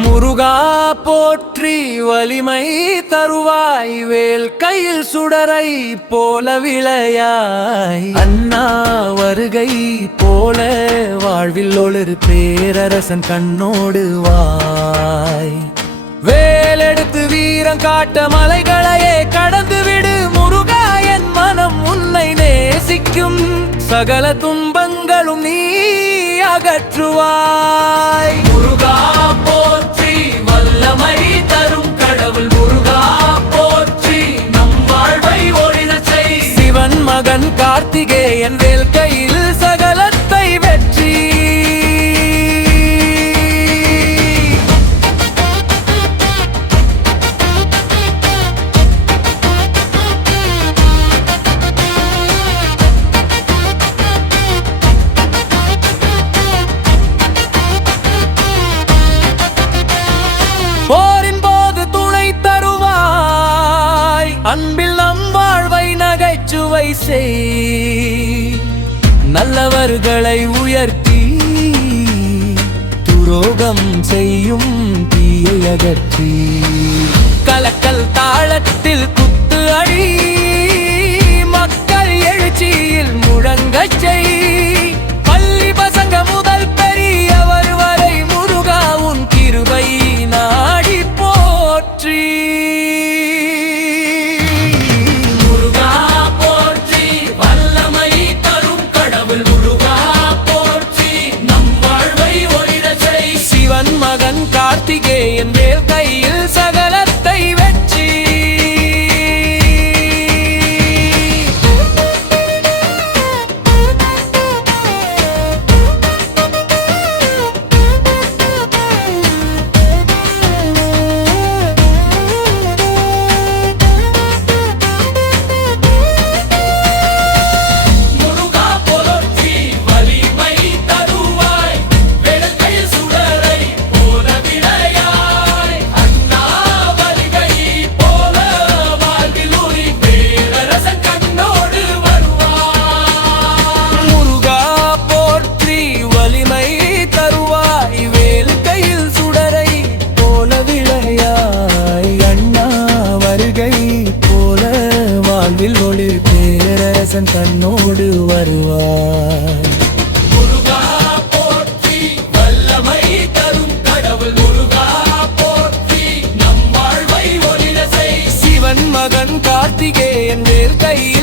முருகா போற்றி வலிமை தருவாய், வேல் கையில் சுடரை போல விளையாய். அண்ணா வருகை போல வாழ்வில் ஒளிர் பேரரசன் கண்ணோடு வாய். வேலெடுத்து வீரம் காட்ட மலைகளையே கடந்து விடு முருகா, என் மனம் உன்னை நேசிக்கும். சகல துன்பங்களும் நீ அகற்றுவாய். முருகா போற்றி வல்லமை தரும் கடவுள் முருகா போற்றி, நம் வாழ்வை ஒளிரச் செய். சிவன் மகன் கார்த்திகேயன் வேல் கையில் சகலத்தை வெற்றி. போரின் போது துணை தருவாய், அன்பில் நம் வாழ்வை நகைச்சுவை செய். நல்லவர்களை உயர்த்தி துரோகம் செய்யும் தீயை அகற்றி. கலக்கல் தாளத்தில் குத்து அடி, மக்கள் எழுச்சியில் முழங்கச் செய். பள்ளி பசங்க முதல் பெரியவர் வரை முருகா உன் கிருபை நாடி போற்றி. முருகா போற்றி வல்லமை தரும் கடவுள் முருகா போற்றி, நம் வாழ்வை ஒளிரச் செய். சிவன் மகன் கார்த்திகேயன் வேல் கையில் சகலத்தை வெற்றி. ஒளிர் பேரரசன் கண்ணோடு வருவார். முருகா போற்றி வல்லமை தரும் கடவுள் முருகா போற்றி, நம் வாழ்வை ஒளிரச் செய். சிவன் மகன் கார்த்திகேயன் வேல் கையில்